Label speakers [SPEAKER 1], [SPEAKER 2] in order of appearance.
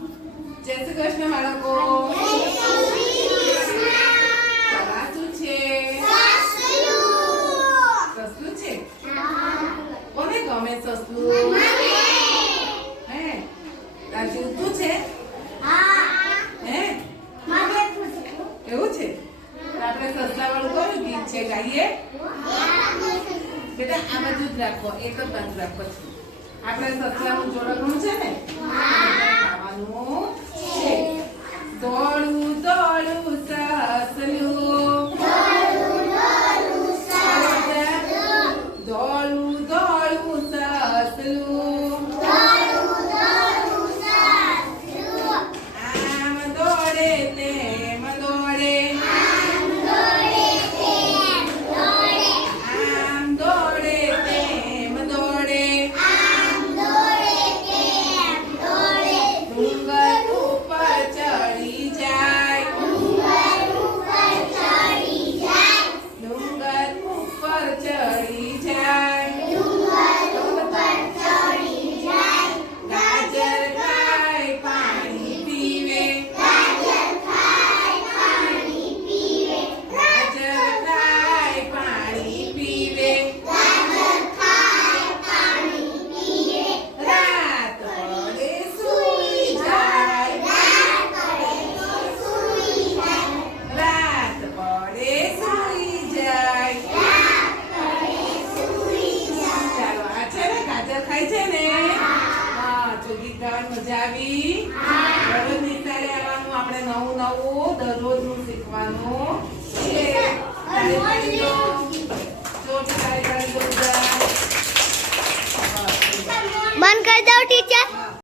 [SPEAKER 1] જય શ્રી કૃષ્ણ બાળકો. શું છે. સસલું છે? કોને ગમે સસલું હે? આ જૂતું છે? હે? એવું છે? આપણે સસલા વાળું ગીત છે? ગાઈએ? બેટા આ બાજુ જ રાખો, એક જ બાજુ રાખો. છે આપણે સસલાનું જોડકણું છે ને? junto. તો મજા આવી દરરોજ નિશાળે આવવાનું આપણે નવું નવું દરરોજનું શીખવાનું. છે.
[SPEAKER 2] બંધ કરી દઉં ટીચર.